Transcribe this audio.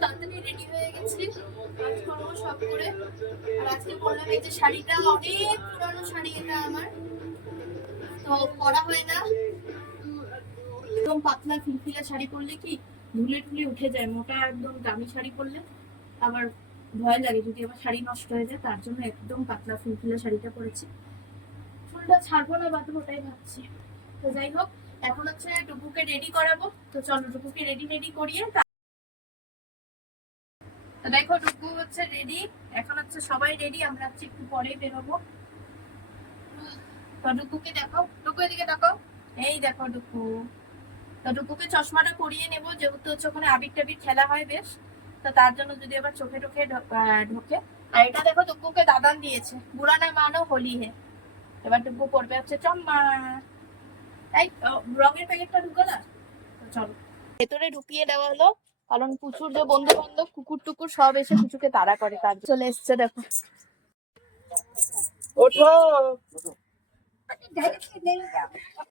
তাড়াতাড়ি রেডি হয়ে গেছি কাজ করবো সব করে। আর আজকে বললাম এই যে শাড়িটা অনেক পুরানো শাড়ি, এটা আমার তো পরা হয় না। একদম পাতলা ফিলফিলা শাড়ি পরলে কি ধুলে টুলে উঠে যায়, মোটা একদম দামি শাড়ি পরলে আবার ভয় লাগে যদি আবার শাড়ি নষ্ট হয়ে যায়, তার জন্য একদম পাতলা ফিলফিলা শাড়িটা পরেছি। চুলটা ছাড়বো না বাঁধবো ওটাই ভাবছি। তো যাই হোক, এখন হচ্ছে টুকুকে রেডি করাবো, তো চলো টুকুকে রেডি করিয়ে। তো দেখো টুকু হচ্ছে রেডি, এখন হচ্ছে সবাই রেডি, আমরা হচ্ছে একটু পরেই বেরোবো। তো টুকুকে দেখো, টুকু এদিকে দেখো, এই দেখো টুকু। তো টুকুকে চশমাটা পরিয়ে নেবো, যেহেতু হচ্ছে ওখানে আবির টাবির খেলা হয় বেশ, তো তার জন্য যদি আবার চোখে টোখে ঢোকে। আর এটা দেখো টুকুকে দাদান দিয়েছে, বুড়া না মানো হোলি হে। এবার টুকু পড়বে হচ্ছে চম্মা। তাই রঙের প্যাকেটটা ঢুকালা, তো চলো ভেতরে ঢুকিয়ে দেওয়া হলো, কারণ কুচুর যে বন্ধু বান্ধব কুকুর টুকুর সব এসে কুচুকে তাড়া করে, কাজ চলে এসছে দেখো। ওঠো।